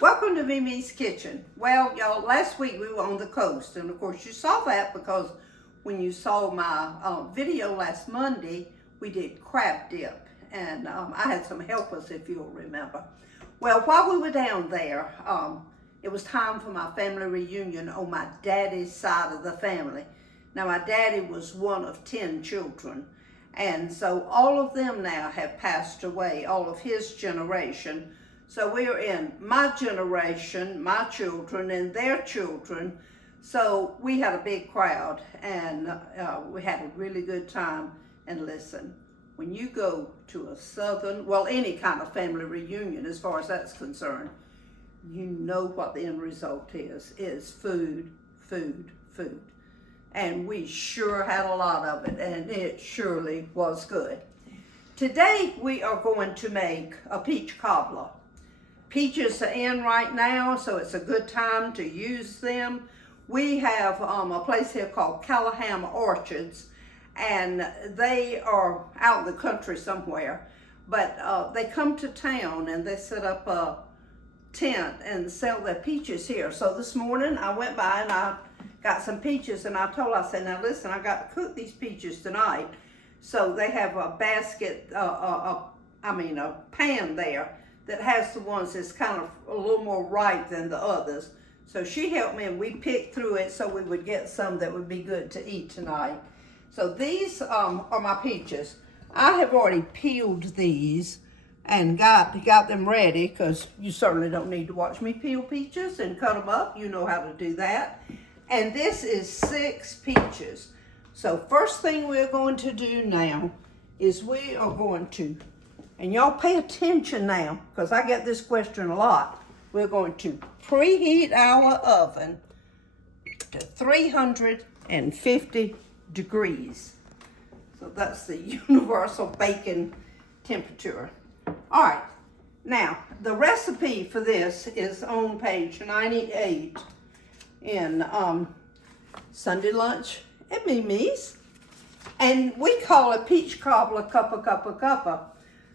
Welcome to MeMe's Kitchen. Well, y'all, last week we were on the coast, and of course you saw that because when you saw my video last Monday, we did crab dip, and I had some helpers, if you'll remember. Well, while we were down there, it was time for my family reunion on my daddy's side of the family. Now, my daddy was one of 10 children, and so all of them now have passed away, all of his generation. So we're in my generation, my children, and their children. So we had a big crowd, and we had a really good time. And listen, when you go to a southern, well, any kind of family reunion, as far as that's concerned, you know what the end result is food, food, food. And we sure had a lot of it, and it surely was good. Today, we are going to make a peach cobbler. Peaches are in right now, so it's a good time to use them. We have a place here called Callahan Orchards, and they are out in the country somewhere, but they come to town and they set up a tent and sell their peaches here. So this morning I went by and I got some peaches, and I said, now listen, I got to cook these peaches tonight. So they have a basket, a pan there that has the ones that's kind of a little more ripe than the others. So she helped me, and we picked through it so we would get some that would be good to eat tonight. So these are my peaches. I have already peeled these and got them ready, because you certainly don't need to watch me peel peaches and cut them up. You know how to do that. And this is 6 peaches. So first thing we're going to do now is we are going to, and y'all pay attention now, because I get this question a lot. We're going to preheat our oven to 350 degrees. So that's the universal baking temperature. All right, now the recipe for this is on page 98 in Sunday Lunch at MeMe's. And we call it peach cobbler cuppa, cuppa, cuppa.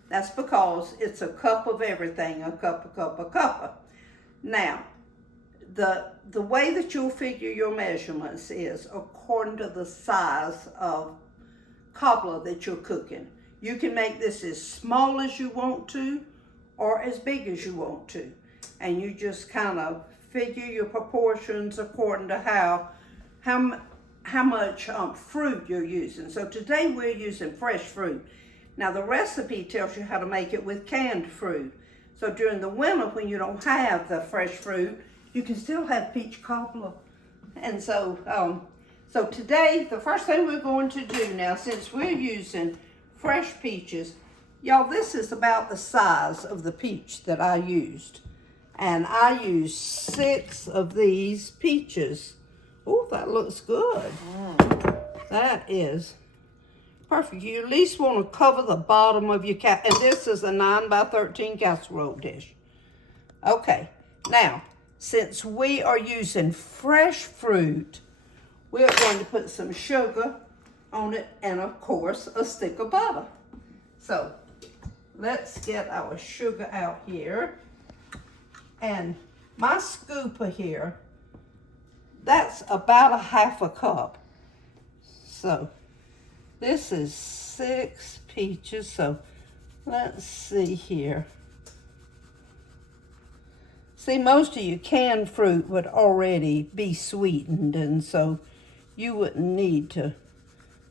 That's because it's a cup of everything, a cuppa, cuppa, cuppa. Now, the way that you'll figure your measurements is according to the size of cobbler that you're cooking. You can make this as small as you want to or as big as you want to. And you just kind of figure your proportions according to how much fruit you're using. So today we're using fresh fruit. Now the recipe tells you how to make it with canned fruit. So during the winter, when you don't have the fresh fruit, you can still have peach cobbler. And so today, the first thing we're going to do now, since we're using fresh peaches, y'all, this is about the size of the peach that I used. And I used 6 of these peaches. Oh, that looks good. That is perfect. You at least want to cover the bottom of your and this is a 9 by 13 casserole dish. Okay, now, since we are using fresh fruit, we're going to put some sugar on it and, of course, a stick of butter. So, let's get our sugar out here. And my scooper here, that's about a 1/2 cup. So, this is 6 peaches, so let's see here. See, most of your canned fruit would already be sweetened, and so you wouldn't need to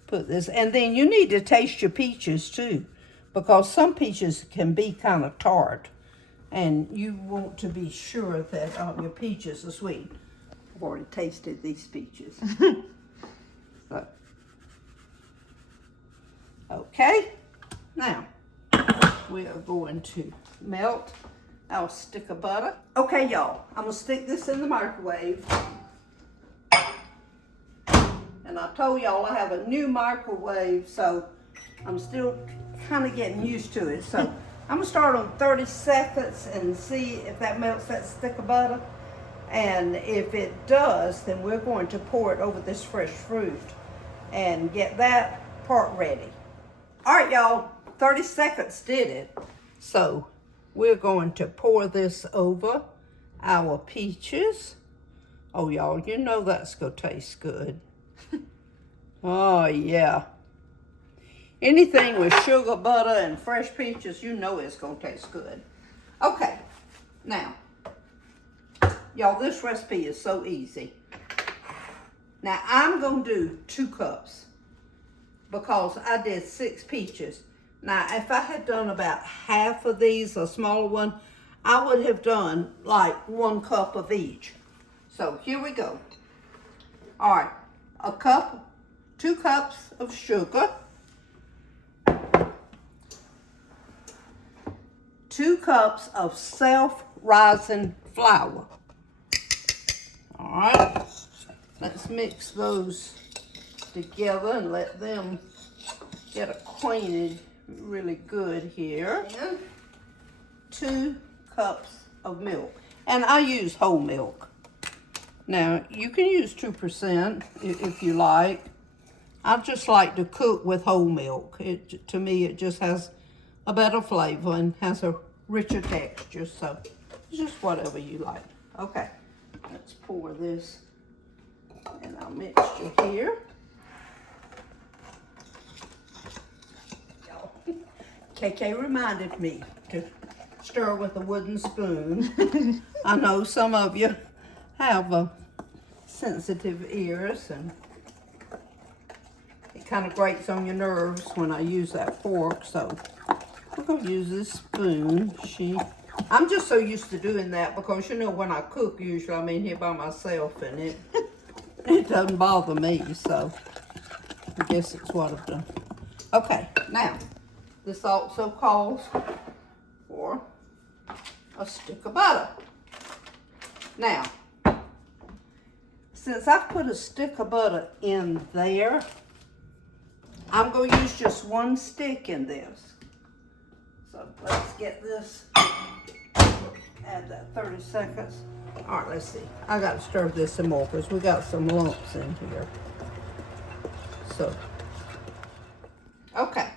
put this. And then you need to taste your peaches too, because some peaches can be kind of tart, and you want to be sure that your peaches are sweet. I've already tasted these peaches. So. Okay, now we are going to melt our stick of butter. Okay, y'all, I'm gonna stick this in the microwave. And I told y'all I have a new microwave, so I'm still kind of getting used to it. So I'm gonna start on 30 seconds and see if that melts that stick of butter. And if it does, then we're going to pour it over this fresh fruit and get that part ready. All right, y'all, 30 seconds did it. So we're going to pour this over our peaches. Oh, y'all, you know that's gonna taste good. Oh, yeah. Anything with sugar, butter, and fresh peaches, you know it's gonna taste good. Okay, now, y'all, this recipe is so easy. Now, I'm gonna do 2 cups because I did 6 peaches. Now, if I had done about half of these, a smaller one, I would have done like 1 cup of each. So here we go. All right, 2 cups of sugar, 2 cups of self-rising flour. All right, let's mix those together and let them get acquainted really good here. And 2 cups of milk, and I use whole milk. Now, you can use 2% if you like. I just like to cook with whole milk. To me, it just has a better flavor and has a richer texture, so just whatever you like. Okay, let's pour this in our mixture here. KK reminded me to stir with a wooden spoon. I know some of you have sensitive ears, and it kind of grates on your nerves when I use that fork, so we're going to use this spoon. I'm just so used to doing that because, you know, when I cook, usually I'm in here by myself, and it doesn't bother me, so I guess it's what I've done. Okay, now, this also calls for a stick of butter. Now, since I've put a stick of butter in there, I'm going to use just 1 stick in this. So let's get this, add that 30 seconds. All right, let's see. I got to stir this some more because we got some lumps in here. So, okay.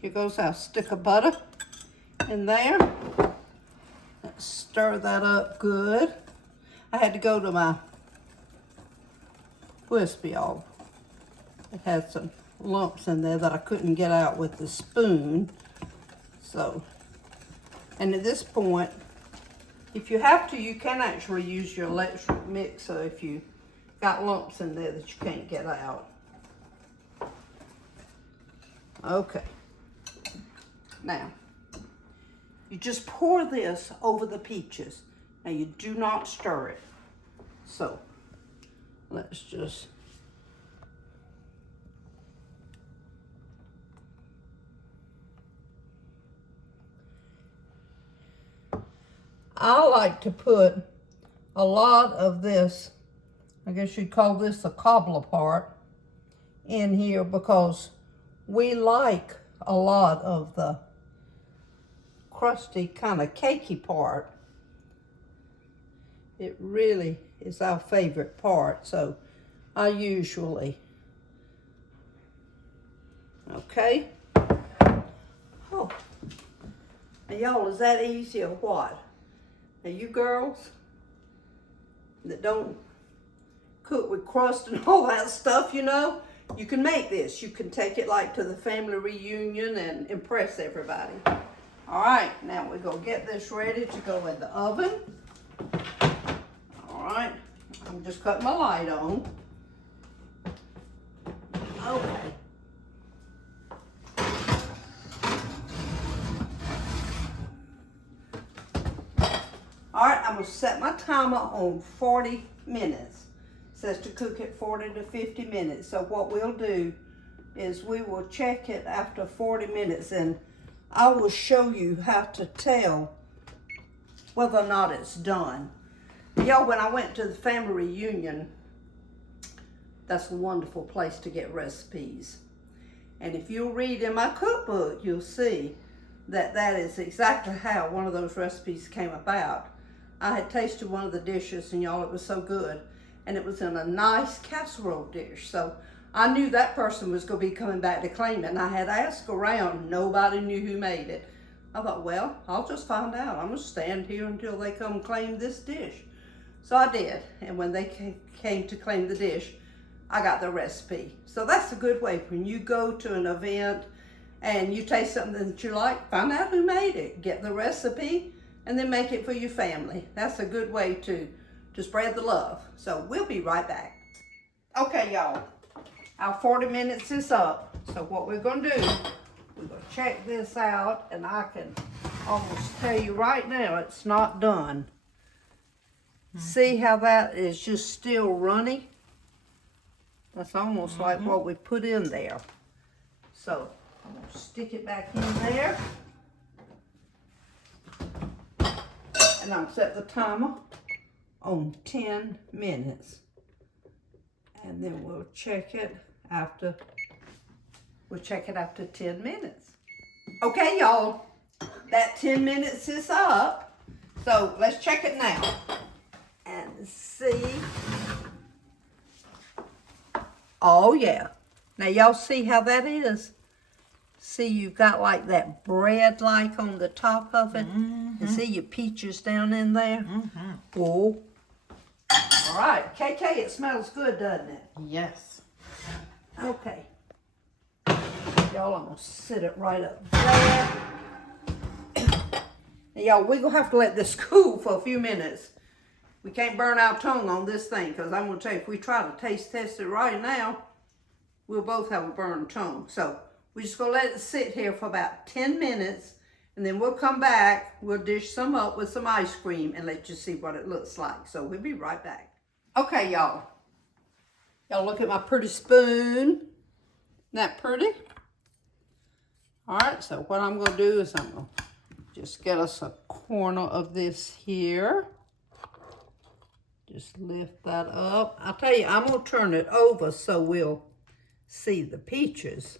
Here goes our stick of butter in there. Let's stir that up good. I had to go to my whisk, y'all. It had some lumps in there that I couldn't get out with the spoon. So, and at this point, if you have to, you can actually use your electric mixer if you got lumps in there that you can't get out. Okay. Now, you just pour this over the peaches. Now, you do not stir it. So, let's just... I like to put a lot of this, I guess you'd call this a cobbler part, in here because we like a lot of the crusty kind of cakey part. It really is our favorite part, so I usually, okay. Oh, now y'all, is that easy or what? Now you girls that don't cook with crust and all that stuff, you know, you can make this. You can take it like to the family reunion and impress everybody. All right, now we're gonna get this ready to go in the oven. All right, I'm just cutting my light on. Okay. All right, I'm gonna set my timer on 40 minutes. It says to cook it 40 to 50 minutes. So what we'll do is we will check it after 40 minutes and I will show you how to tell whether or not it's done. Y'all, when I went to the family reunion, that's a wonderful place to get recipes. And if you'll read in my cookbook, you'll see that that is exactly how one of those recipes came about. I had tasted one of the dishes, and y'all, it was so good. And it was in a nice casserole dish. So I knew that person was going to be coming back to claim it. And I had asked around. Nobody knew who made it. I thought, well, I'll just find out. I'm gonna stand here until they come claim this dish. So I did, and when they came to claim the dish, I got the recipe. So that's a good way when you go to an event and you taste something that you like, find out who made it, get the recipe, and then make it for your family. That's a good way to spread the love. So we'll be right back. Okay, y'all, our 40 minutes is up. So what we're gonna do, we're gonna check this out, and I can almost tell you right now, it's not done. See how that is just still runny? That's almost like what we put in there. So I'm gonna stick it back in there. And I'll set the timer on 10 minutes. And then we'll check it after 10 minutes. Okay, y'all, that 10 minutes is up. So let's check it now and see. Oh yeah. Now y'all see how that is? See, you've got like that bread like on the top of it. And see your peaches down in there? Oh. All right, KK, it smells good, doesn't it? Yes. Okay. Y'all, I'm gonna sit it right up there. Now, y'all, we're gonna have to let this cool for a few minutes. We can't burn our tongue on this thing, because I'm gonna tell you, if we try to taste test it right now, we'll both have a burned tongue. So we're just gonna let it sit here for about 10 minutes, and then we'll come back, we'll dish some up with some ice cream and let you see what it looks like. So we'll be right back. Okay, y'all. Y'all look at my pretty spoon. Isn't that pretty? All right, so what I'm gonna do is I'm gonna just get us a corner of this here. Just lift that up. I'll tell you, I'm gonna turn it over so we'll see the peaches.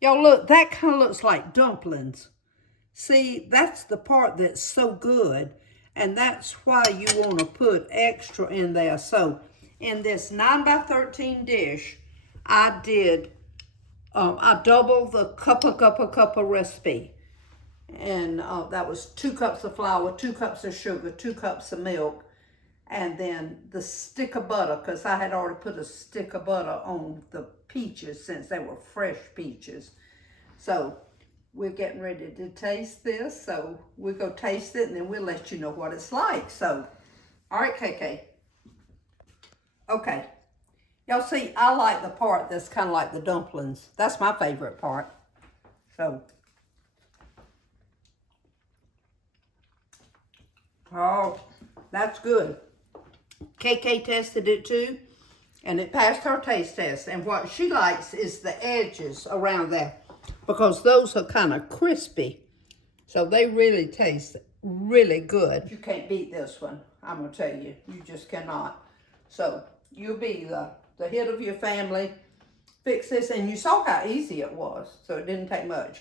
Y'all look, that kind of looks like dumplings. See, that's the part that's so good, and that's why you want to put extra in there. So in this 9x13 dish, I did, I doubled the Cuppa recipe. And that was 2 cups of flour, 2 cups of sugar, 2 cups of milk, and then the stick of butter, because I had already put a stick of butter on the peaches since they were fresh peaches. So we're getting ready to taste this, so we'll go taste it and then we'll let you know what it's like. So, all right, KK. Okay. Y'all see, I like the part that's kind of like the dumplings. That's my favorite part. So, oh, that's good. KK tested it too, and it passed her taste test. And what she likes is the edges around there, because those are kind of crispy. So they really taste really good. You can't beat this one, I'm gonna tell you. You just cannot. So you'll be the hit of your family. Fix this, and you saw how easy it was, so it didn't take much.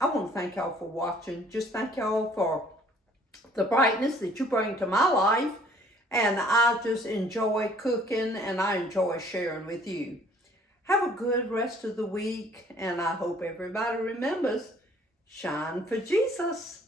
I want to thank y'all for watching. Just thank y'all for the brightness that you bring to my life. And I just enjoy cooking, and I enjoy sharing with you. Have a good rest of the week, and I hope everybody remembers, shine for Jesus.